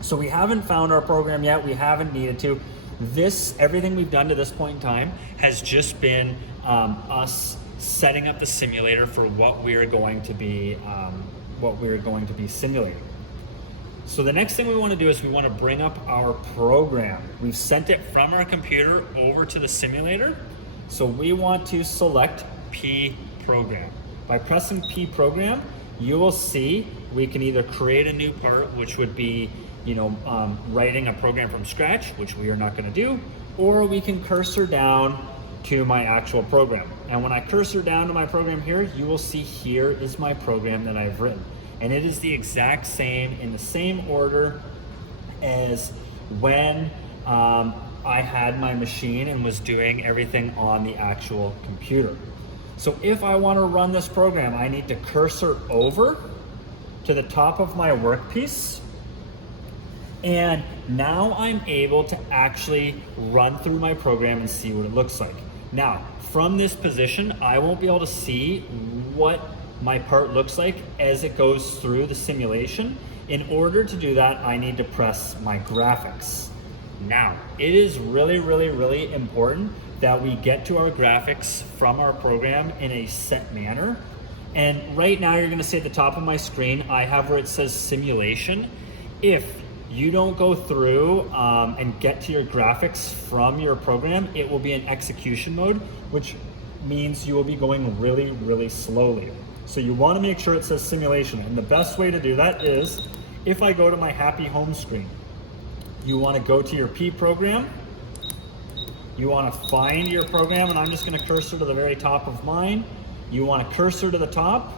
So we haven't found our program yet. We haven't needed to. Everything we've done to this point in time has just been us setting up the simulator for what we're going to be simulating. So the next thing we want to do is we want to bring up our program. We've sent it from our computer over to the simulator. So we want to select P program. By pressing P program, you will see we can either create a new part, which would be writing a program from scratch, which we are not going to do, or we can cursor down to my actual program. And when I cursor down to my program here, you will see here is my program that I've written. And it is the exact same, in the same order as when I had my machine and was doing everything on the actual computer. So if I want to run this program, I need to cursor over to the top of my workpiece. And now I'm able to actually run through my program and see what it looks like. Now, from this position, I won't be able to see what my part looks like as it goes through the simulation. In order to do that, I need to press my graphics. Now, it is really, really, really important that we get to our graphics from our program in a set manner. And right now, you're gonna see at the top of my screen, I have where it says simulation. If you don't go through and get to your graphics from your program, it will be in execution mode, which means you will be going really, really slowly. So you want to make sure it says simulation. And the best way to do that is if I go to my happy home screen, you want to go to your P program. You want to find your program, and I'm just going to cursor to the very top of mine. You want to cursor to the top,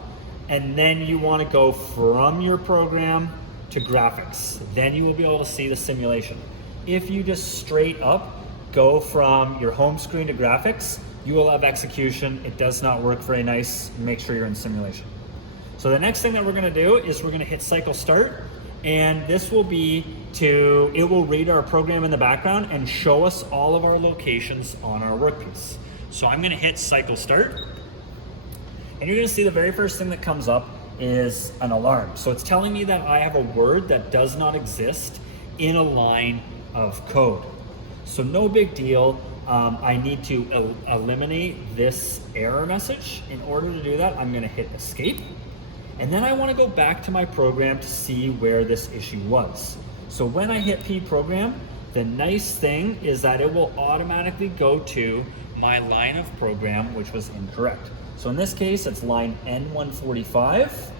and then you want to go from your program to graphics. Then you will be able to see the simulation. If you just straight up go from your home screen to graphics, you will have execution. It does not work very nice. Make sure you're in simulation. So the next thing that we're gonna do is we're gonna hit cycle start, and this will be it will read our program in the background and show us all of our locations on our workpiece. So I'm gonna hit cycle start, and you're gonna see the very first thing that comes up is an alarm. So it's telling me that I have a word that does not exist in a line of code. So no big deal. I need to eliminate this error message. In order to do that, I'm gonna hit escape. And then I wanna go back to my program to see where this issue was. So when I hit P program, the nice thing is that it will automatically go to my line of program, which was incorrect. So in this case, it's line N145,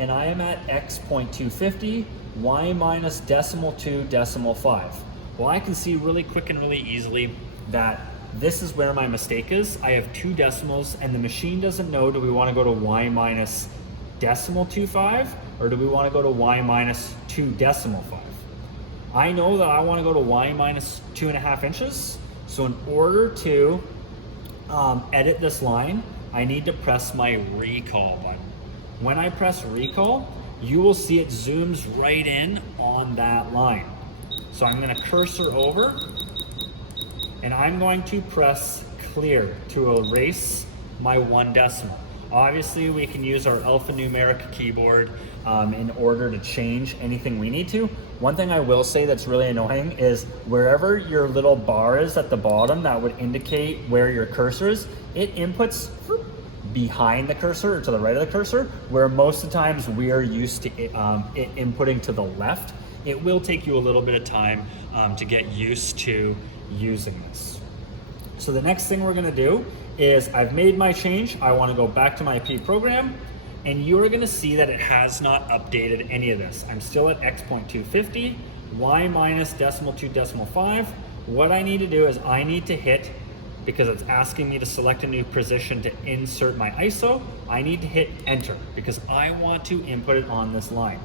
and I am at X.250, Y minus decimal 2 decimal 5. Well, I can see really quick and really easily that this is where my mistake is. I have 2 decimals, and the machine doesn't know, do we want to go to Y minus decimal 25, or do we want to go to Y minus 2 decimal 5? I know that I want to go to Y minus 2.5 inches. So in order to edit this line, I need to press my recall button. When I press recall, you will see it zooms right in on that line. So I'm going to cursor over, and I'm going to press clear to erase my 1 decimal. Obviously, we can use our alphanumeric keyboard in order to change anything we need to. One thing I will say that's really annoying is wherever your little bar is at the bottom that would indicate where your cursor is, it inputs behind the cursor or to the right of the cursor, where most of the times we are used to it inputting to the left. It will take you a little bit of time to get used to using this. So the next thing we're gonna do is I've made my change. I wanna go back to my P program, and you're gonna see that it has not updated any of this. I'm still at X.250, Y minus decimal 2 decimal 5. What I need to do is I need to hit, because it's asking me to select a new position to insert my ISO, I need to hit enter because I want to input it on this line.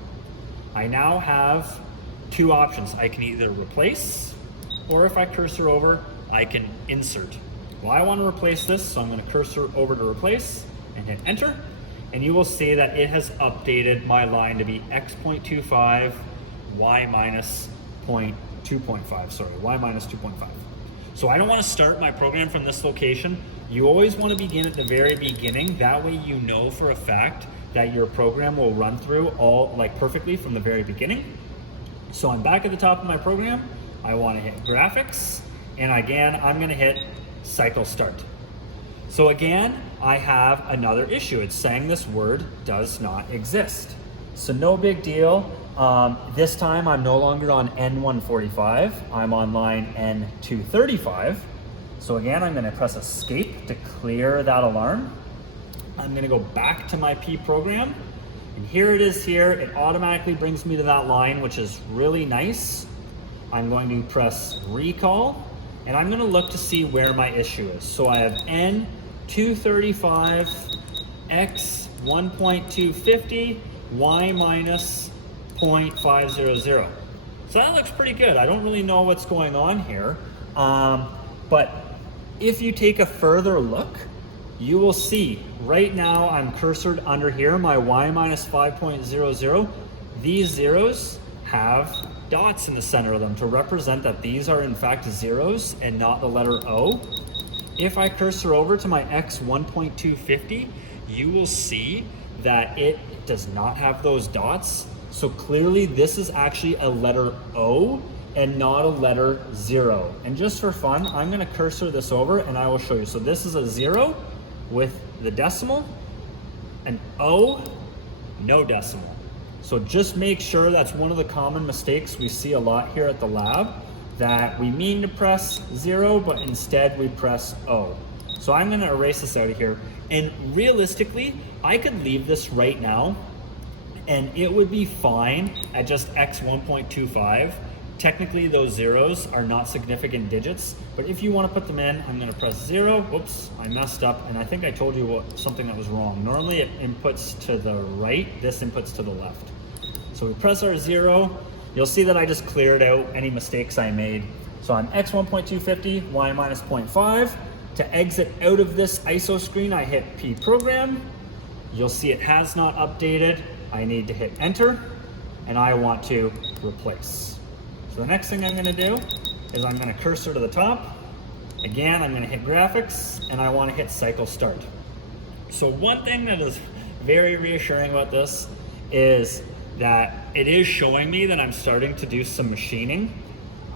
I now have 2 options. I can either replace, or if I cursor over, I can insert. Well, I want to replace this, so I'm going to cursor over to replace and hit enter. And you will see that it has updated my line to be X.25, Y minus 2.5, sorry, Y minus 2.5. So I don't want to start my program from this location. You always want to begin at the very beginning. That way you know for a fact that your program will run through all perfectly from the very beginning. So I'm back at the top of my program. I want to hit graphics, and again, I'm going to hit cycle start. So again, I have another issue. It's saying this word does not exist. So no big deal. This time I'm no longer on N145. I'm on line N235. So again, I'm going to press escape to clear that alarm. I'm going to go back to my P program. And here it is here. It automatically brings me to that line, which is really nice. I'm going to press recall, and I'm going to look to see where my issue is. So I have N235, X 1.250, Y minus 0.500. So that looks pretty good. I don't really know what's going on here. But if you take a further look, you will see right now I'm cursored under here, my Y minus 5.00. These zeros have dots in the center of them to represent that these are in fact zeros and not the letter O. If I cursor over to my X 1.250, you will see that it does not have those dots. So clearly this is actually a letter O and not a letter 0. And just for fun, I'm going to cursor this over and I will show you. So this is a 0 with the decimal, an O, no decimal. So just make sure, that's one of the common mistakes we see a lot here at the lab, that we mean to press 0, but instead we press O. So I'm going to erase this out of here. And realistically, I could leave this right now and it would be fine at just X 1.25. Technically those zeros are not significant digits, but if you want to put them in, I'm going to press 0. Whoops, I messed up, and I think I told you something that was wrong. Normally it inputs to the right, this inputs to the left. So we press our 0. You'll see that I just cleared out any mistakes I made. So I'm X 1.250, Y minus 0.5. To exit out of this ISO screen, I hit P program. You'll see it has not updated. I need to hit enter, and I want to replace. So the next thing I'm going to do is I'm going to cursor to the top. Again, I'm going to hit graphics, and I want to hit cycle start. So one thing that is very reassuring about this is that it is showing me that I'm starting to do some machining.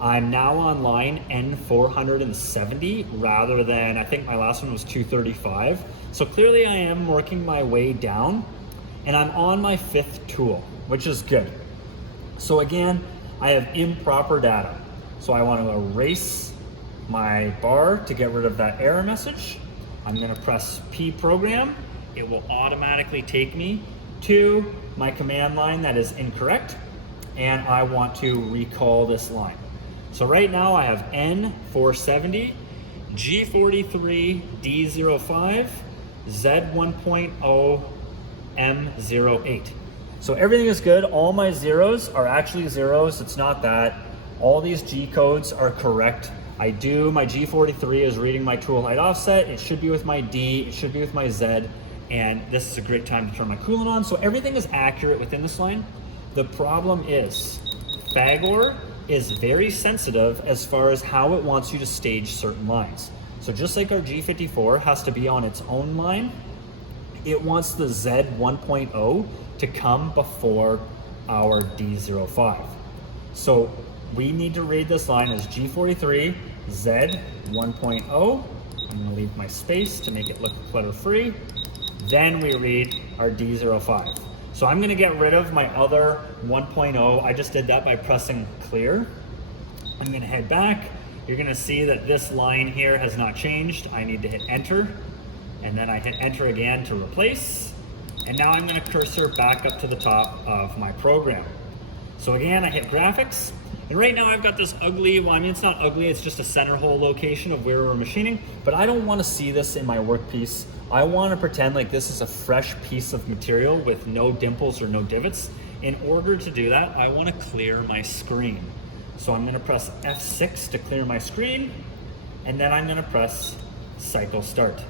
I'm now on line N470 rather than, I think my last one was 235. So clearly I am working my way down, and I'm on my 5th tool, which is good. So again, I have improper data. So I want to erase my bar to get rid of that error message. I'm going to press P program. It will automatically take me to my command line that is incorrect, and I want to recall this line. So right now I have N470, G43, D05, Z1.0, M08. So everything is good. All my zeros are actually zeros. It's not that. All these G codes are correct. My G43 is reading my tool height offset. It should be with my D, it should be with my Z, and this is a great time to turn my coolant on. So everything is accurate within this line. The problem is FAGOR is very sensitive as far as how it wants you to stage certain lines. So just like our G54 has to be on its own line, it wants the Z 1.0 to come before our D05. So we need to read this line as G43, Z 1.0. I'm going to leave my space to make it look clutter-free. Then we read our D05. So I'm going to get rid of my other 1.0. I just did that by pressing clear. I'm going to head back. You're going to see that this line here has not changed. I need to hit enter, and then I hit enter again to replace. And now I'm going to cursor back up to the top of my program. So again, I hit graphics, and right now I've got this ugly, well, I mean, it's not ugly, it's just a center hole location of where we're machining, but I don't want to see this in my workpiece. I want to pretend like this is a fresh piece of material with no dimples or no divots. In order to do that, I want to clear my screen. So I'm going to press F6 to clear my screen, and then I'm going to press cycle start.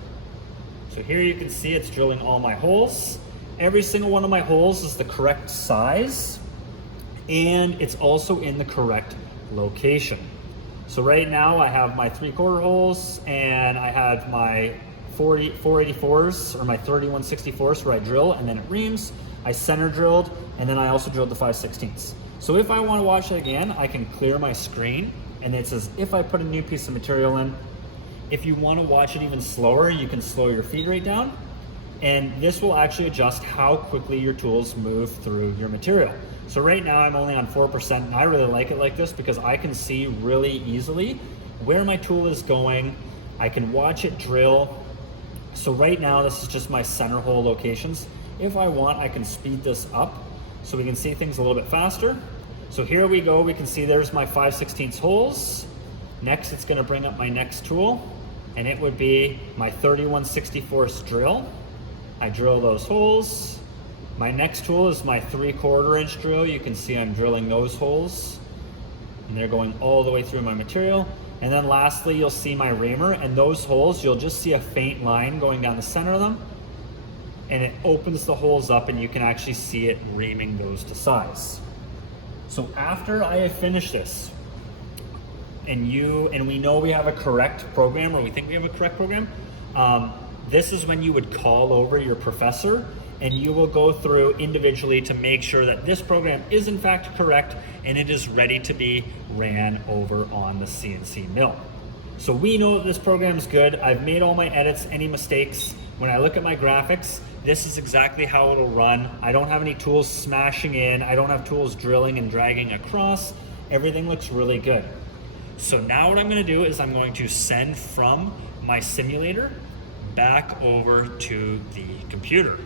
So here you can see it's drilling all my holes. Every single one of my holes is the correct size, and it's also in the correct location. So right now I have my 3/4 holes, and I have my 484s or my 31/64s where I drill and then it reams. I center drilled, and then I also drilled the 5/16. So if I want to watch it again, I can clear my screen, and it says if I put a new piece of material in. If you want to watch it even slower, you can slow your feed rate down, and this will actually adjust how quickly your tools move through your material. So right now I'm only on 4%, and I really like it like this because I can see really easily where my tool is going. I can watch it drill. So right now this is just my center hole locations. If I want, I can speed this up so we can see things a little bit faster. So here we go, we can see there's my 5/16 holes. Next, it's gonna bring up my next tool, and it would be my 31/64 drill. I drill those holes. My next tool is my 3/4 inch drill. You can see I'm drilling those holes, and they're going all the way through my material. And then lastly, you'll see my reamer, and those holes, you'll just see a faint line going down the center of them, and it opens the holes up, and you can actually see it reaming those to size. So after I have finished this, and we know we have a correct program, or we think we have a correct program, this is when you would call over your professor, and you will go through individually to make sure that this program is in fact correct and it is ready to be ran over on the CNC mill. So we know that this program is good. I've made all my edits, any mistakes. When I look at my graphics, this is exactly how it'll run. I don't have any tools smashing in. I don't have tools drilling and dragging across. Everything looks really good. So now what I'm gonna do is I'm going to send from my simulator back over to the computer.